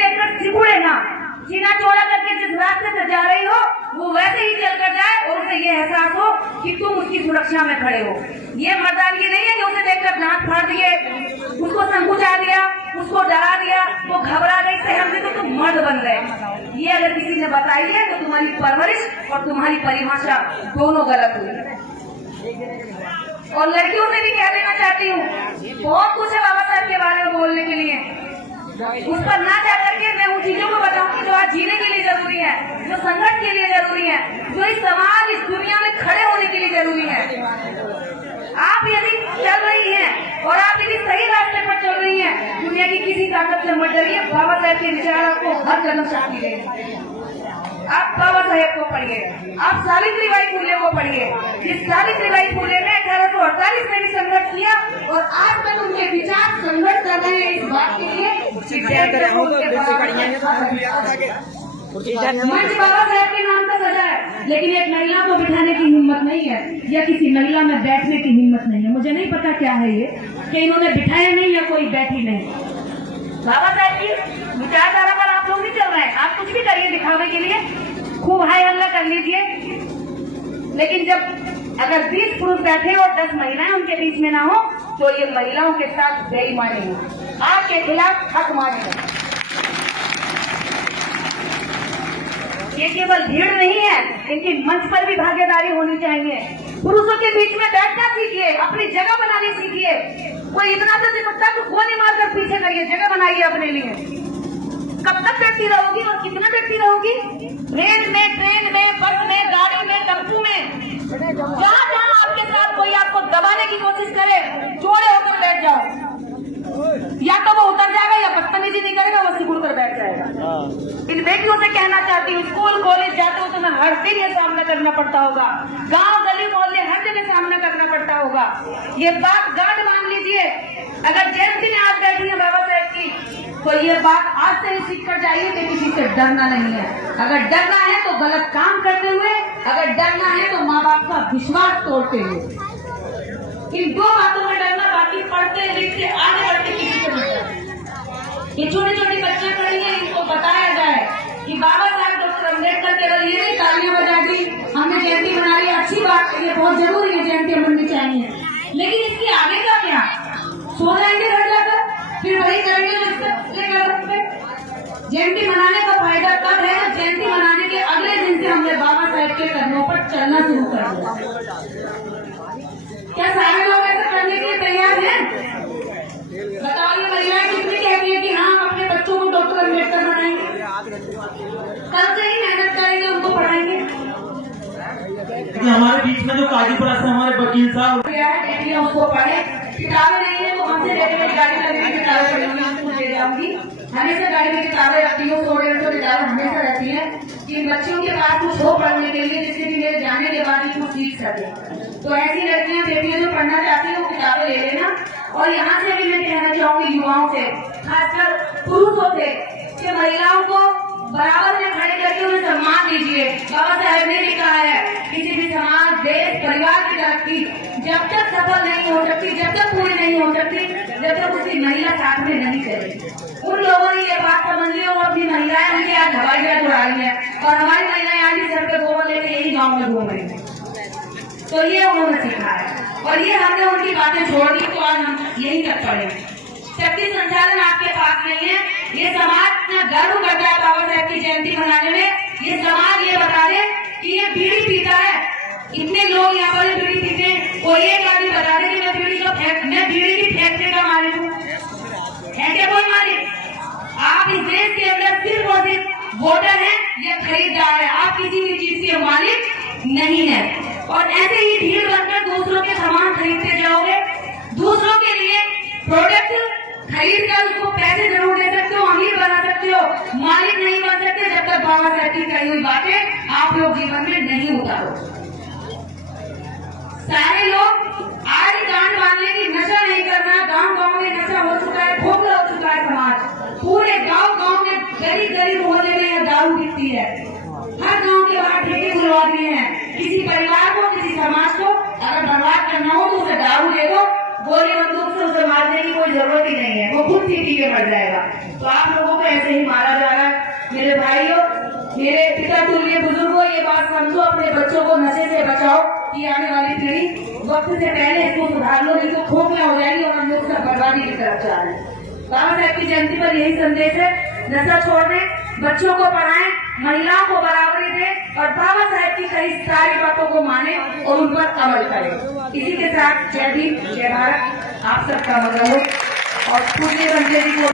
देखकर सिकुड़े ना, सीना चौड़ा करके जिस रास्ते से जा रही हो वो वैसे ही चल कर जाए और उसे ये एहसास हो कि तुम उसकी सुरक्षा में खड़े हो। ये मर्दानगी नहीं है कि उसे देखकर दांत फाड़ दिए, उसको संकुचा दिया, उसको डरा दिया, वो घबरा गई, सहम गई तो तुम मर्द बन गए। ये अगर किसी ने बताई है तो तुम्हारी परवरिश और तुम्हारी परिभाषा दोनों गलत हुई। और लड़कियों से भी कह देना चाहती हूँ, बहुत कुछ है बाबा साहब के बारे में बोलने के लिए, उस पर ना जा करके मैं उन चीजों को बताऊंगी जो आज जीने के लिए जरूरी है, जो संघर्ष के लिए जरूरी है, जो इस समाज इस दुनिया में खड़े होने के लिए जरूरी है। आप यदि चल रही हैं और आप यदि सही रास्ते पर चल रही हैं, दुनिया की किसी ताकत से मत डरिए। बाबा साहब के विचार आपको हर जन्म शक्ति देंगे। आप बाबा साहेब को पढ़िए, आप सावित्रीबाई फुले को पढ़िए। जिस सावित्रीबाई फुले ने 1848 में भी संघर्ष किया और आज तक उनके विचार संघर्ष कर रहे हैं इस बात के लिए। मंच बाबा साहब के नाम का सजा है, लेकिन एक महिला को बिठाने की हिम्मत नहीं है या किसी महिला में बैठने की हिम्मत नहीं है। मुझे नहीं पता क्या है ये कि इन्होंने बिठाया नहीं या कोई बैठी नहीं। बाबा साहब की विचारधारा पर आप लोग नहीं चल रहे हैं। आप कुछ भी करिए दिखावे के लिए, खूब हाय हल्ला कर लीजिए, लेकिन जब अगर 20 पुरुष बैठे और 10 महिलाएं उनके बीच में ना हो तो ये महिलाओं के साथ बेईमानी हो, आपके खिलाफ हक माने। ये केवल भीड़ नहीं है, इनकी मंच पर भी भागीदारी होनी चाहिए। पुरुषों के बीच में बैठना सीखिए, अपनी जगह बनानी सीखिए। कोई इतना तो चिपकता तो गोली मारकर पीछे करिए, जगह बनाइए अपने लिए। कब तक बैठती रहोगी और कितना बैठती रहोगी? रेल में, ट्रेन में, बस में, गाड़ी में, टेम्पू में, जहाँ जहाँ आपके साथ कोई आपको दबाने की कोशिश करे, चौड़े होकर बैठ जाओ। या तो वो उतर जाएगा या बदतमीजी नहीं करेगा, वो सिकुड़ कर बैठ जाएगा। इन बेटियों से कहना चाहती हूँ, स्कूल कॉलेज जाते हो तो मैं हर दिन ये सामना करना पड़ता होगा, गांव गली मोहल्ले हर जगह सामना करना पड़ता होगा। ये बात गांठ मान लीजिए। अगर जयंती में आज बैठी है बाबा साहब की, तो ये बात आज से ही सीख कर जाइए कि किसी से डरना नहीं है। अगर डरना है तो गलत काम करते हुए, अगर डरना है तो माँ बाप का विश्वास तोड़ते हुए। इन दो बातों में डरना, बाकी पढ़ते लिखते आगे बढ़ते किसी से नहीं। ये छोटी छोटी बच्चियां खड़ी हैं, इनको बताया जाए कि बाबा साहब डॉक्टर अम्बेडकर केवल ये नहीं तालियां बजा दी, हमने जयंती मना ली, अच्छी बात है, ये बहुत जरूरी है, जयंती मननी चाहिए, लेकिन इसके आगे का क्या? सो जाएंगे घर जाकर, फिर वही करेंगे जयंती मनाने का फायदा तब है जयंती मनाने के अगले दिन से हमने बाबा साहब के कदमों पर चलना शुरू कर दिया। क्या सारे लोग ऐसा करने के लिए तैयार हैं? बताइए, महिलाएं कितनी कहती है कि हाँ हम अपने बच्चों को डॉक्टर अम्बेडकर बनाएंगे, कल से ही मेहनत करेंगे, उनको पढ़ाएंगे। हमारे बीच में जो काजीपुरा से हमारे वकील साहब बेटियां उसको पढ़े, किताबें नहीं है तो हमसे बेटी गाड़ी में किताबें पढ़ूंगी, उनको दे जाऊंगी। हमेशा गाड़ी में किताबें रखती हूँ, 100-150 किताबें हमेशा रहती है कि बच्चियों के पास कुछ हो पढ़ने के लिए, जिससे कि मेरे जाने के बाद ही कुछ सीख सके। तो ऐसी लड़कियां बेटियां जो पढ़ना चाहती है वो किताबें ले लेना। और यहाँ से भी मैं कहना चाहूंगी युवाओं से, खासकर पुरुषों से, कि महिलाओं को बराबर में खड़े करके उन्हें सम्मान दीजिए। बाबा साहब ने लिखा है, किसी भी समाज, देश, परिवार की तरक्की जब तक सफल नहीं हो सकती, जब तक पूरी नहीं हो सकती, जब तक उसकी महिला साथ में नहीं चले। उन लोगों ने ये बात समझ ली और अपनी महिलाएं उनकी आज हवाई जहाज उड़ा रही है और हमारी महिलाएं आज सर पे गोबर लेके यही गाँव में घूम रही है। तो ये उन्होंने सीखा है और ये हमने उनकी बातें छोड़ दी, तो आज हम यही तक पड़े। शक्ति संचालन आपके पास नहीं है। ये समाज ना गर्व करता है बाबा साहब की जयंती मनाने में। ये समाज ये बता दे कि ये बीड़ी पीता है, इतने लोग यहाँ पर बीड़ी पीते हैं, कोई एक आदमी बता दे कि मैं बीड़ी की फैक्ट्री का मालिक हूँ, है क्या कोई मालिक? आप इस देश के अंदर सिर्फ और सिर्फ वोटर हैं या खरीदार है, आप किसी भी चीज के मालिक नहीं है। और ऐसे ही भीड़ बनकर दूसरों के सामान खरीदते जाओगे, दूसरों के लिए प्रोडक्ट खरीद कर उसको पैसे जरूर दे सकते हो, अमीर बना सकते हो, मालिक नहीं बन सकते जब तक बाबा साहब की कही हुई बातें आप लोग जीवन में नहीं उतारो। सारे लोग आज गांठ बांध ले कि नशा नहीं करना, गांव गांव में नशा हो चुका है, खोखला हो चुका है समाज। पूरे गांव गांव में गरीब गरीब मोहल्ले में यह दारू बिकती है, हर गांव के बाहर ठेके खुलवा दिए हैं। किसी परिवार को, किसी समाज को अगर बर्बाद करना हो तो उसे दारू दे दो, गोली बंदूक से उसे मारने की कोई की जरूरत ही नहीं है, वो खुद पी के मर जाएगा। तो आप लोगों को ऐसे ही मारा जा रहा है। मेरे भाइयों, मेरे पिता तुल्य बुजुर्गों, ये बात समझो, अपने बच्चों को नशे से बचाओ कि आने वाली पीढ़ी वक्त से पहले इसको सुधार लो, नहीं तो खोखला हो जाएगी और हम लोग सब बर्बादी की तरफ जा रहे हैं। बाबा साहब की जयंती पर यही संदेश है, नशा छोड़ने, बच्चों को पढ़ाएं, महिलाओं को बराबरी दें और बाबा साहब की कई सारी बातों को माने और उन पर अमल करें। इसी के साथ जय भीम, जय भारत, आप सबका मंगल हो और पूज्य संजय जी को